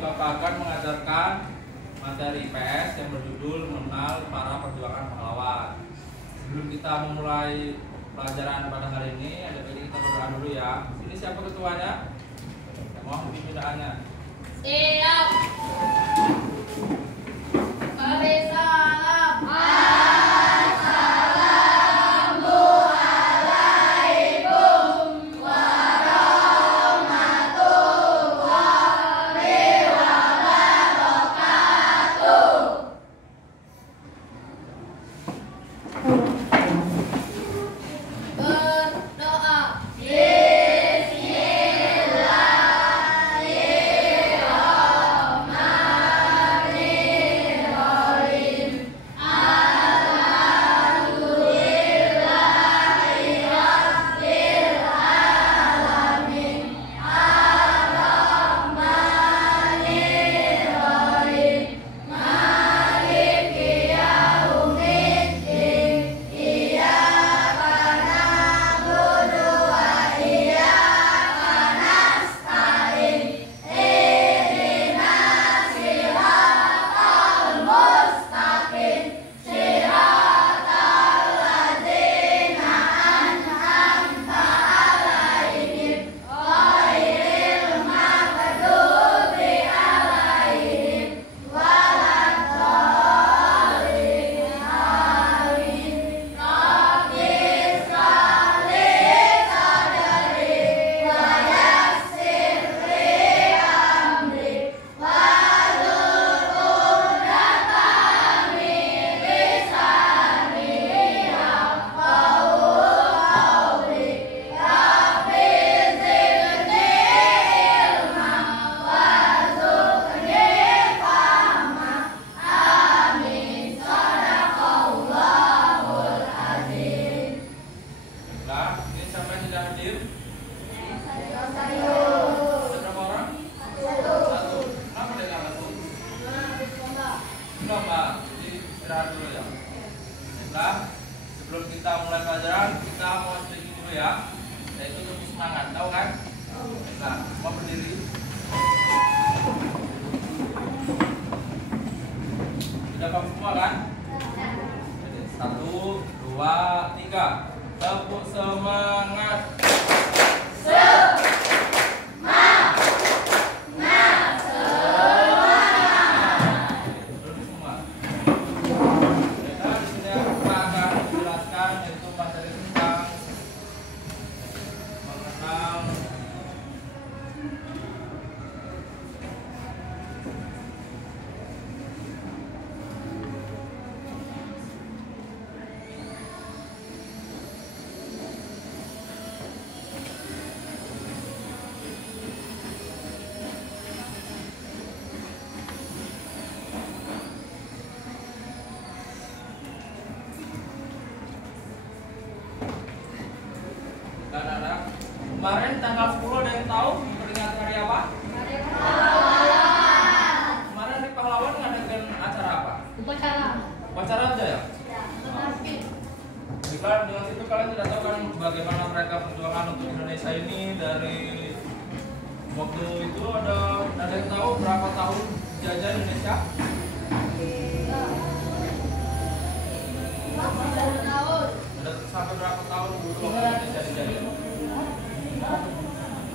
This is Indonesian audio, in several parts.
Bapak akan mengajarkan materi PS yang berjudul Mengenal Para Perjuangan Pahlawan. Sebelum kita memulai pelajaran pada hari ini, ada baiknya kita berdoa dulu ya. Ini siapa ketuanya? Mohon pembindaannya. Siap. Mari salam. Sebelum kita mulai pelajaran, kita mau sedikit dulu ya, yaitu untuk semangat, tahu kan? Nah, mau berdiri. Sudah paham semua kan? Jadi, 1, 2, 3. Tepuk semangat. Kemarin tanggal 10 ada yang tahu peringatan hari apa? Kemarin hari pahlawan ngadakan acara apa? Upacara aja ya? Dengan situ kalian tidak tahu kan bagaimana mereka perjuangan untuk Indonesia ini dari waktu itu ada yang tahu berapa tahun jajah Indonesia? Ada sampai berapa tahun dulu Indonesia dijajah?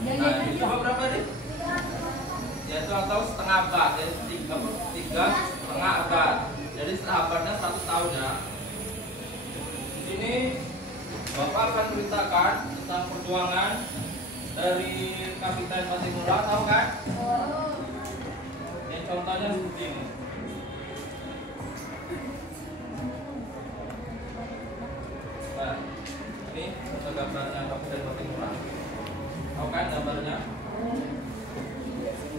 Nah, coba berapa nih? Yaitu atau setengah abad, ya, 3,5 abad. Jadi setengah abadnya 1 tahun ya. Di sini Bapak akan ceritakan tentang perjuangan dari Kapiten Patimura, tahu kan? Yang contohnya seperti ini. Nah, ini gambarnya Kapiten Patimura. Tahu kan gambarnya?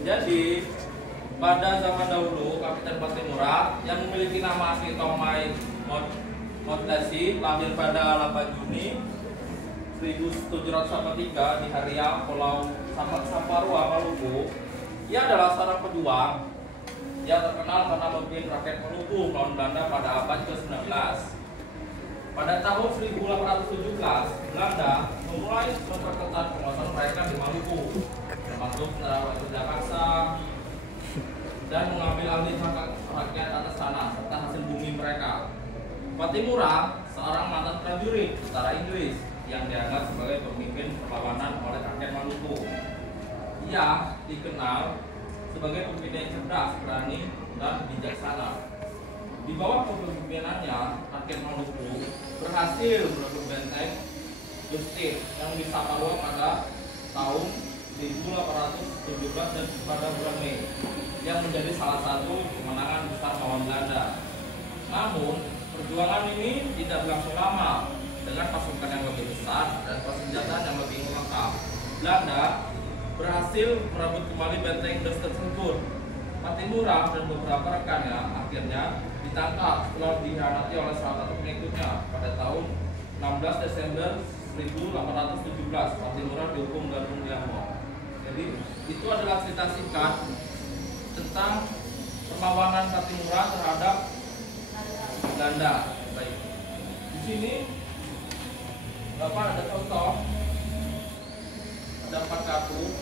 Jadi pada zaman dahulu Kapiten Patimura yang memiliki nama asli Tomai Motlesi lahir pada 8 Juni 1783 di Haria, Pulau Samparua, Maluku. Ia adalah seorang pejuang. Ia terkenal karena memimpin rakyat Maluku melawan Belanda pada abad ke-19. Pada tahun 1817, Belanda memulai memperketat penguasaan mereka di Maluku, termasuk menerapkan Jakarta, dan mengambil alih hak rakyat atas tanah serta hasil bumi mereka. Patimura, seorang mantan prajurit tentara Inggris yang dianggap sebagai pemimpin perlawanan oleh rakyat Maluku. Ia dikenal sebagai pemimpin yang cerdas, berani, dan bijaksana. Di bawah kepemimpinannya, rakyat Maluku berhasil merebut benteng Gustir yang disapa pada tahun 1817 dan pada bulan Mei, yang menjadi salah satu kemenangan besar melawan Belanda. Namun, perjuangan ini tidak berlangsung lama. Dengan pasukan yang lebih besar dan persenjataan yang lebih lengkap, Belanda berhasil merebut kembali benteng tersebut. Patimura dan beberapa rekannya akhirnya ditangkap setelah dikhianati oleh salah satu pengikutnya. Pada tahun 16 Desember 1817, Patimura dihukum gantung di Ambon. Jadi itu adalah cerita singkat tentang perlawanan Patimura terhadap Belanda. Baik. Di sini Bapak ada contoh, ada 4 kartu,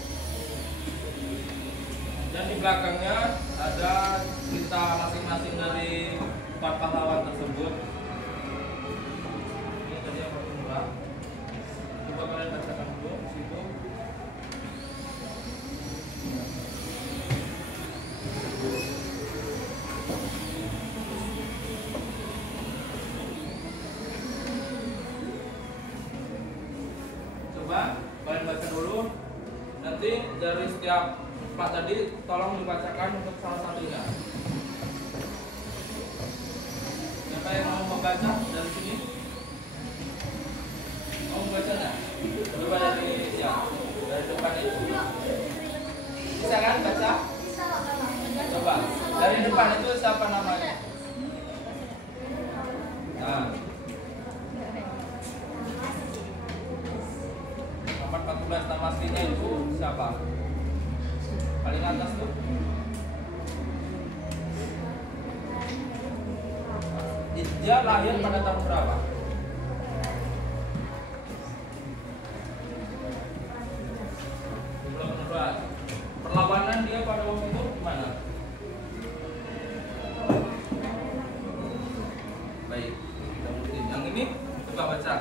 dan di belakangnya ada cerita masing-masing dari 4 pahlawan tersebut. Ini tadi yang Patimura. Coba kalian bacakan dulu di situ. Coba kalian baca dulu. Nanti dari setiap Pak tadi tolong dibacakan untuk salah satunya. Siapa yang mau membaca dari sini? Mau membacanya? Coba dari dari depan itu. Bisa kan baca? Coba dari depan itu siapa namanya? Nah, nomor 14 nama aslinya itu siapa? Paling atas tuh. Dia lahir pada tahun berapa? Perlawanan dia pada waktu itu gimana? Baik, kita mungkin yang ini coba baca.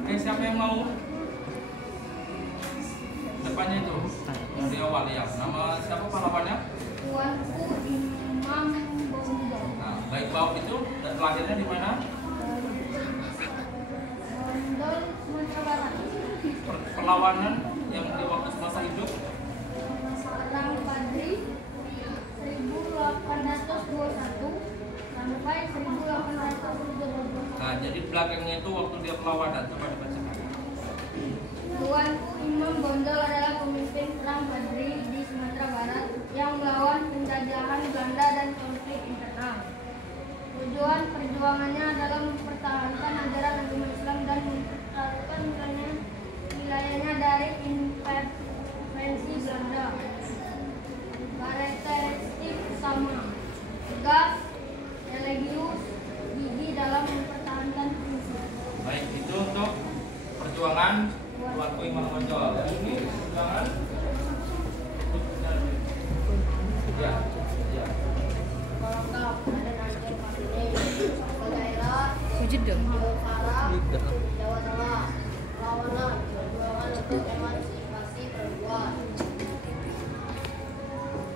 Oke, siapa yang mau? Depannya itu yang di awal ya. Nama siapa pahlawannya? Tuanku Imam Bonjol. Nah, baik bawah itu lahirnya di mana? Bonjol, Sumatera Barat. Perlawanan yang di waktu semasa hidup Perang Padri 1821 sampai 1822. Nah, jadi belakangnya itu waktu dia perlawanan. Coba dibacakan. Tuanku Imam Bonjol adalah pemimpin perang Padri di Sumatera Barat yang melawan penjajahan Belanda dan konflik internal. Tujuan perjuangannya adalah mempertahankan ajaran agama Islam dan mempertahankan wilayahnya dari intervensi Belanda. Karakteristik utama: tegas, religius, gigih dalam mempertahankan prinsip. Baik, itu untuk perjuangan Tuanku Imam Bonjol. Ini perjuangan ya, ya. Wujud dong. Jawa Tengah, perlawanan, perjuangan untuk emansipasi perempuan.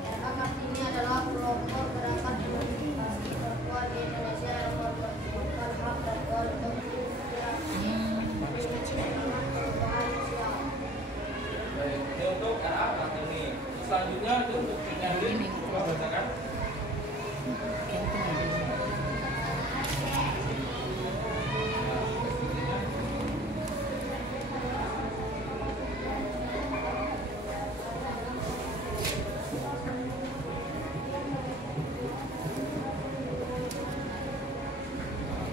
RA Kartini adalah kelompok gerakan emansipasi perempuan di Indonesia yang memperjuangkan hak dan kewajiban perubahan sosial. Baik, ini untuk RA Kartini. Selanjutnya itu untuk Pinelli. Coba bacakan.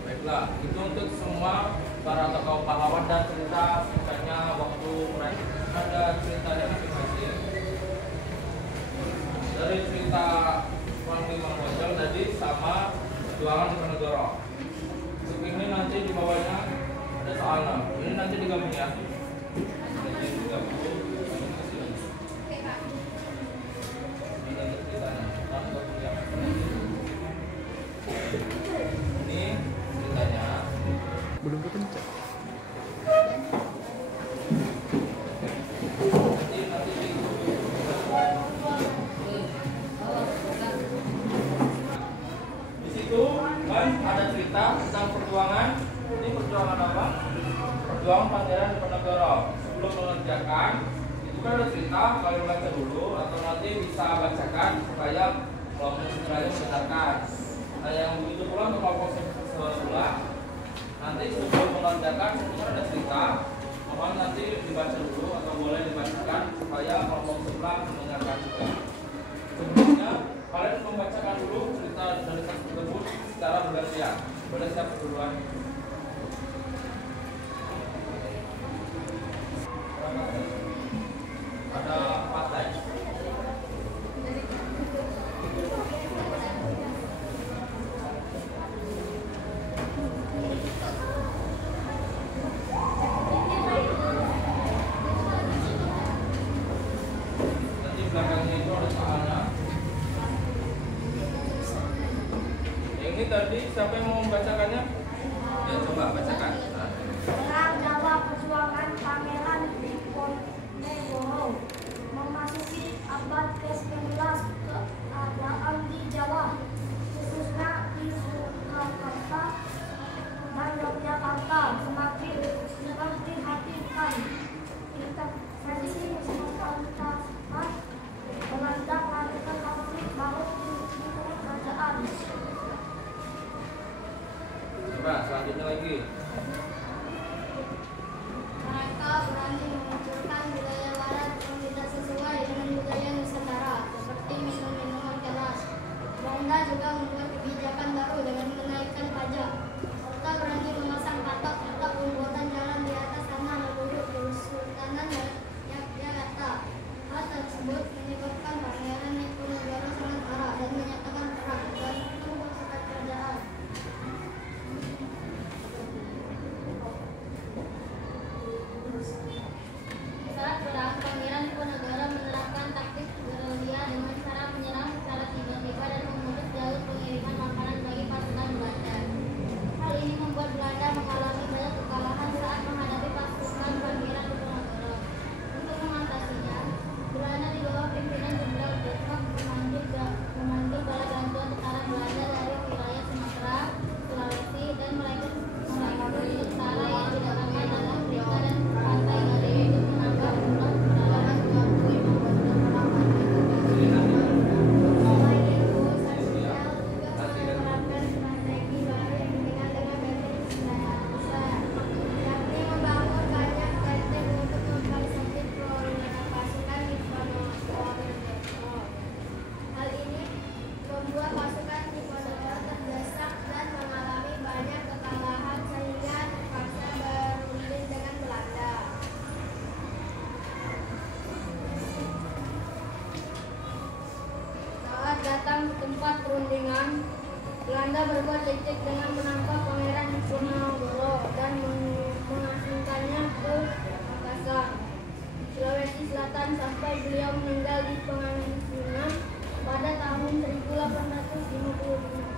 Baiklah, itu untuk semua para tokoh pahlawan dan cerita singkatnya waktu mereka ada ceritanya masing-masing. Dari cerita Tuanku Imam Bonjol tadi sama perjuangan Diponegoro. Untuk ini nanti di bawahnya ada soalnya. Ini nanti digabung ya. Nanti digabung. Ini nanti mengerjakan itu kan ada cerita, kalian baca dulu atau nanti bisa bacakan supaya kelompok istilahnya mendengarkan. Nah yang begitu pula untuk kelompok sebelah nanti sebelum mengerjakan itu ada cerita, mohon nanti dibaca dulu atau boleh dibacakan supaya kelompok sebelah mendengarkan juga. Sebelumnya kalian membacakan dulu cerita dari teks tersebut secara bergantian. Boleh siapa duluan? Ada 4 teks. Nanti belakangnya itu ada soalnya. Ini tadi siapa yang mau membacakannya? Ya coba bacakan. Perang Jawa Perjuangan Pangeran Diponegoro memasuki abad ke-19, keadaan di Jawa khususnya di Surakarta dan Yogyakarta semakin memprihatinkan. Intervensi pemberontakan Belanda melakukan konflik baru di kerajaan. Coba selanjutnya lagi. Mereka berani memunculkan budaya barat yang tidak sesuai dengan budaya Nusantara, seperti minum-minuman keras. Belanda juga membuat kebijakan baru dengan menaikkan pajak, serta berani memasang patok atau pembuatan jalan di atas tanah penduduk Kesultanan Yogyakarta. Hal tersebut menyebabkan Pangeran Diponegoro sangat marah dan menyatakan perang dan membubarkan kerajaan. Saat perang, Pangeran Diponegoro menerapkan taktik gerilya dengan cara menyerang secara tiba-tiba dan memutus jalur pengiriman makanan bagi pasukan Belanda. Hal ini membuat Belanda mengalami banyak kekalahan saat menghadapi pasukan Pangeran Diponegoro. Untuk mengatasinya, Belanda di bawah pimpinan Jenderal Bismarck memanggil bala bantuan tentara Belanda dari wilayah Sumatera, Sulawesi, dan Maluku Utara yang tidak aman dalam Afrika dan pantai Bali untuk menambah jumlah perlawanan 25 bantuan perang Selain itu, Churchill juga menerapkan strategi baru yang dikenal dengan benteng besar, yakni membangun banyak benteng untuk memfasilitasi perolehan pasukan Diponegoro. Hal ini membuat pasukan Diponegoro terdesak dan mengalami banyak kekalahan sehingga terpaksa berunding dengan Belanda. Saat datang ke tempat perundingan, Belanda berbuat licik dengan menangkap Pangeran Diponegoro dan mengasingkannya ke Makassar, Sulawesi Selatan sampai beliau meninggal di pengasinan pada tahun 1855.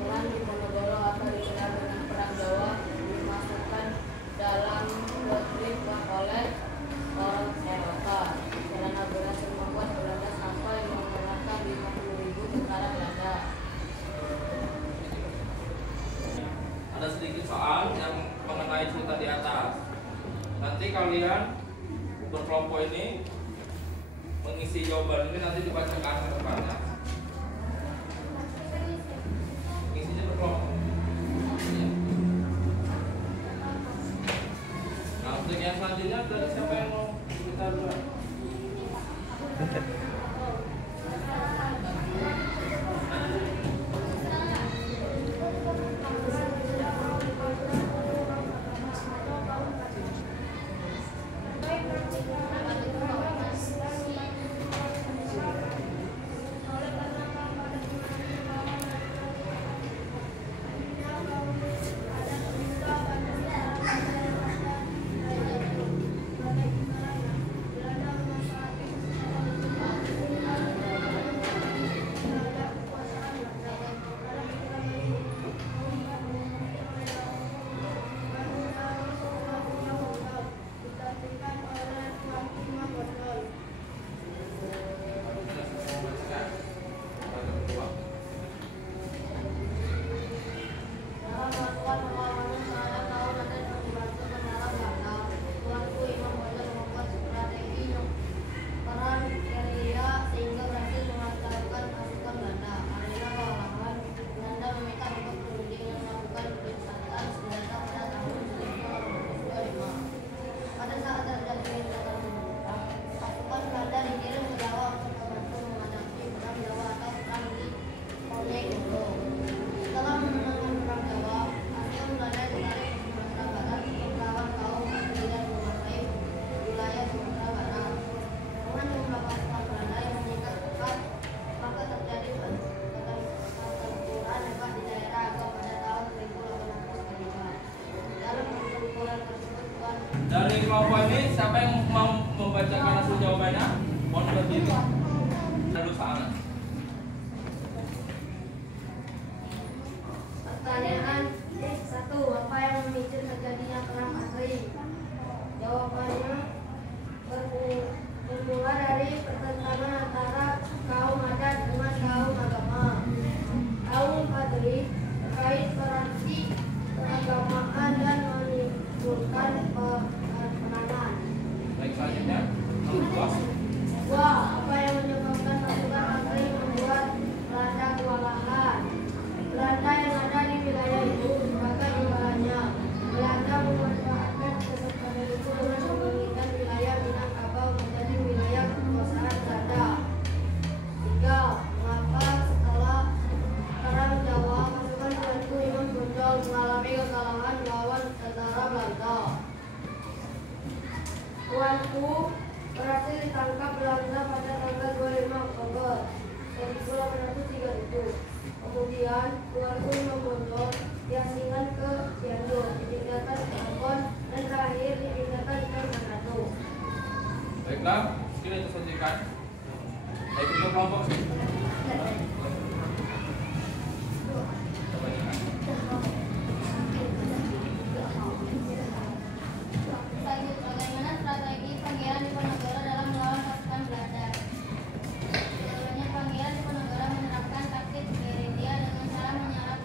Perang Diponegoro atau dikenal dengan Perang Jawa dimasukkan dalam doktrin oleh orang Eropa karena berhasil membuat Belanda sampai mengerahkan 50.000 tentara Belanda. Ada sedikit soal yang mengenai cerita di atas. Nanti kalian berkelompok ini mengisi jawaban ini nanti dibacakan ke depannya. Mengisinya berkelompok. Ya. Nah untuk yang selanjutnya dari siapa yang mau kita dulu? Belanda Jawaban ini siapa yang mau membacakan hasil jawabannya? Mohon berdiri. Lalu sana. Pertanyaan 1. Apa yang memicu terjadinya perang Badri? Jawabannya bermula dari pertentangan antara kaum adat dengan kaum agama. Kaum Badri terkait toleransi keagamaan dan menimbulkan penangan. Baik, selanjutnya. Nomor 2. Apa yang menyebabkan pasukan Badri membuat Belanda kewalahan? Belanda yang ada di wilayah itu sebagai imbalannya. Belanda memanfaatkan kesempatan itu dengan menginginkan wilayah Minangkabau menjadi wilayah kekuasaan Belanda. 3. Mengapa setelah Perang Jawa pasukan Tuanku Imam Bonjol mengalami kekalahan melawan tentara Belanda? Tuanku berhasil ditangkap Belanda pada tanggal 25 Oktober 1837. Kemudian Tuanku Imam Bonjol diasingkan ke Cianjur, dipindahkan ke Ambon, dan terakhir dipindahkan ke Manado. Baiklah, mungkin itu sajikan. Baik, kita kelompok sih. Bagaimana strategi Pangeran Diponegoro dalam melawan pasukan Belanda? Jawabannya, Pangeran Diponegoro menerapkan taktik gerilya dengan cara menyerang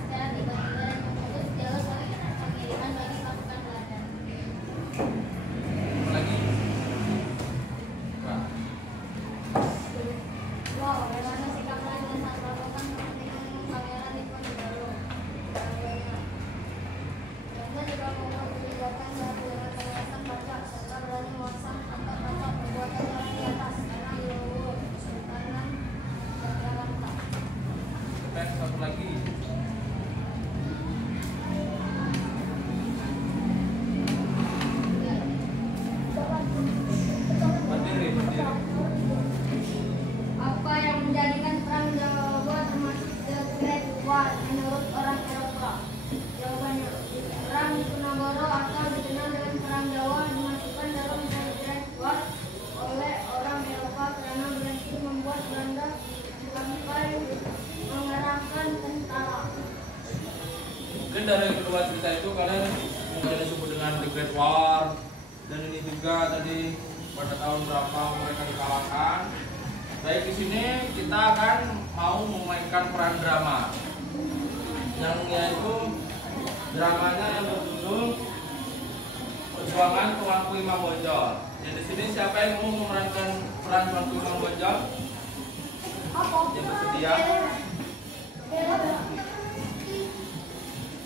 secara tiba-tiba dan memutus jalur pengiriman bagi pasukan Belanda. Lagi. Nah, Bagaimana sikap Belanda saat melakukan kepentingan Pangeran Diponegoro? Jawabannya, Belanda juga memperlihatkan kehadiran pengawasan pajak serta berani memasang kantor pajak perbuatan yang di atas karena leluhur Kesultanan Yogyakarta. sampai satu lagi. Berdiri, berdiri. Apa yang menjadikan perang Jawa termasuk The Great War menurut orang Eropa? Jawabannya, perang Diponegoro atau dikenal dengan perang Jawa dimasukkan dalam The Great War oleh orang Eropa karena berhasil membuat Belanda sampai mengerahkan tentara. Mungkin dari kedua cerita itu kalian mungkin disebut dengan The Great War, dan ini juga tadi pada tahun berapa mereka dikalahkan. Baik, di sini kita akan mau memainkan peran drama, yang yaitu dramanya yang berjudul Perjuangan Tuanku Imam Bonjol. Dan di sini siapa yang mau memerankan peran Tuanku Imam Bonjol? Yang bersedia?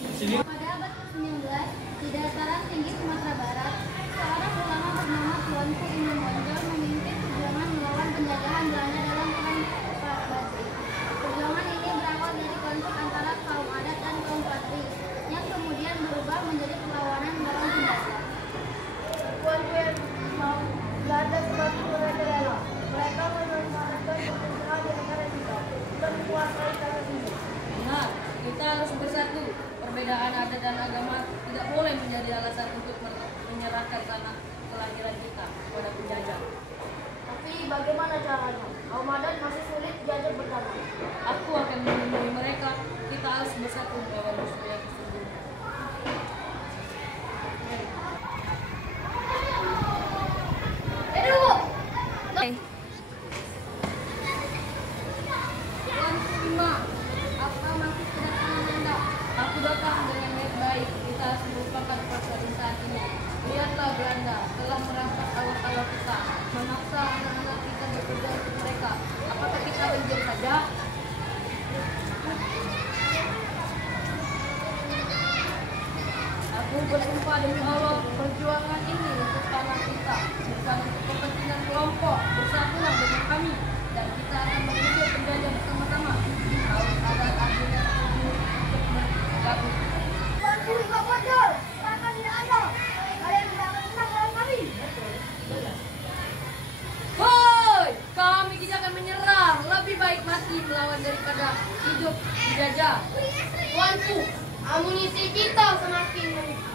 Di sini. Pada abad ke-19, di dataran tinggi Sumatera Barat, seorang ulama bernama Tuanku Imam Bonjol memimpin perjuangan melawan penjajahan Belanda dalam perang Badri. Perjuangan ini berawal dari konflik antara kaum adat dan kaum Badri, yang kemudian berubah menjadi perlawanan melawan penjajah. Tuanku Imam Belanda sebagai sukarela. Mereka memanfaatkan potensial di antara kita untuk menguasai tanah ini. Benar, kita harus bersatu. Perbedaan adat dan agama tidak boleh menjadi alasan untuk menyerahkan tanah kelahiran kita kepada penjajah. Tapi bagaimana caranya? Kaum adat masih sulit diajak bertanam. Aku akan menemui mereka. Kita harus bersatu melawan musuh yang sesungguhnya. Tuanku Imam, apa maksud kedatangan Anda? Aku datang dengan niat baik. Kita harus melupakan persoalan saat ini. Lihatlah, Belanda telah merampas awal-awal kita, memaksa anak-anak kita bekerja untuk mereka. Apakah kita berdiam saja? Aku bersumpah demi Allah, perjuangan ini untuk tanah kita, bukan untuk kepentingan kelompok. Bersatulah dengan kami, dan kita akan mengusir penjajah bersama-sama. Kalau ada akhirnya untuk bergabung. Tuanku Imam Bonjol, silakan tidak ada. Kalian tidak akan menang melawan kami. Hoi, kami tidak akan menyerah. Lebih baik mati melawan daripada hidup dijajah. Tuanku, amunisi kita semakin menipis.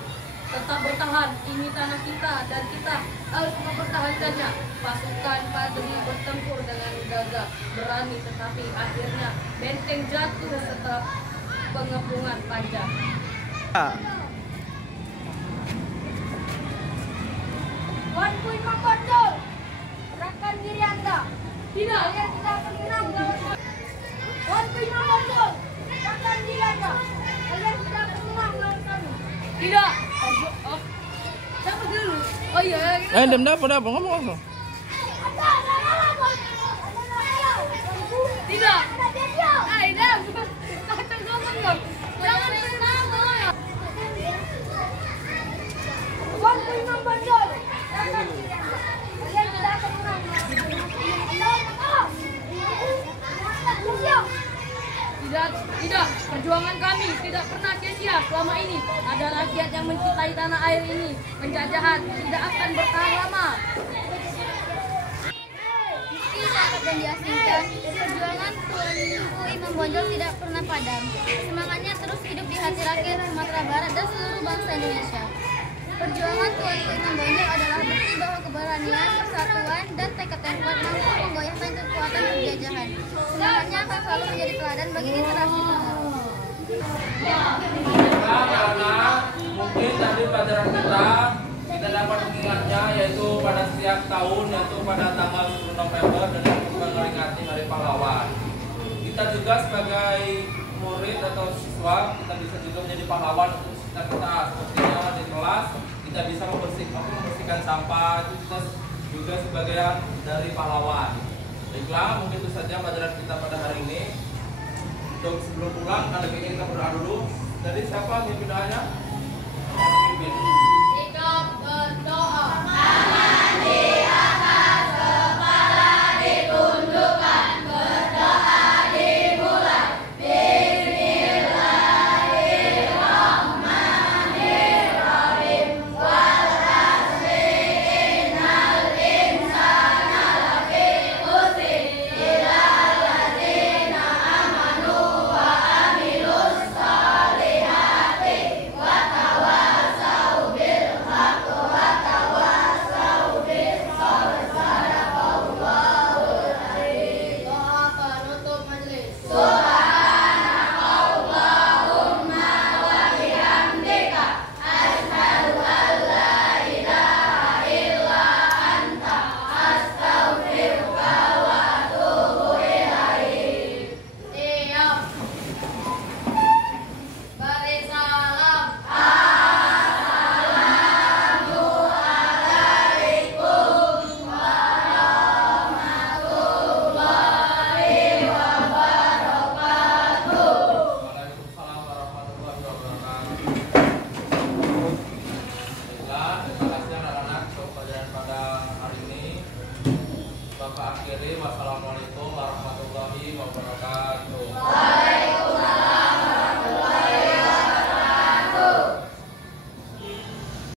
Tetap bertahan. penjajahan. Ini tanah kita dan kita harus mempertahankannya. Pasukan Padri bertempur dengan gagah berani, tetapi akhirnya benteng jatuh setelah pengepungan panjang. Tuanku Imam Bonjol, serahkan diri Anda. Tidak. Kalian tidak akan menang melawan kami. Tuanku Imam Bonjol, serahkan diri Anda. Kalian tidak akan menang melawan kami. Tidak. Oh. Siapa dulu? Oh iya. Dem dapur ngomong apa? Tidak. Aida, kata ngomong dong. Jangan menang. Tuanku Imam Bonjol, serahkan diri Anda. Kalian tidak akan menang melawan Tidak, perjuangan kami tidak pernah sia-sia selama ini. Ada rakyat yang mencintai tanah air ini. Penjajahan tidak akan bertahan lama. Meski tangkap dan diasingkan, perjuangan Tuanku Imam Bonjol tidak pernah padam. Semangatnya terus hidup di hati rakyat Sumatera Barat dan seluruh bangsa Indonesia. Perjuangan Tuanku Imam Bonjol adalah bukti bahwa keberanian, persatuan, dan tekad yang kuat mampu menggoyahkan kekuatan penjajahan. Semangatnya akan selalu menjadi teladan bagi generasi penerus. Karena mungkin tadi pelajaran kita dapat mengingatnya, yaitu pada setiap tahun, yaitu pada tanggal 10 November dengan memperingati Hari Pahlawan. Kita juga sebagai murid atau siswa, kita bisa juga menjadi pahlawan untuk kita sepertinya di kelas kita bisa membersihkan sampah, itu kita juga sebagian dari pahlawan. Baiklah, mungkin itu saja pelajaran kita pada hari ini. Untuk sebelum pulang, ada kita berdoa dulu. Jadi siapa yang pindahnya?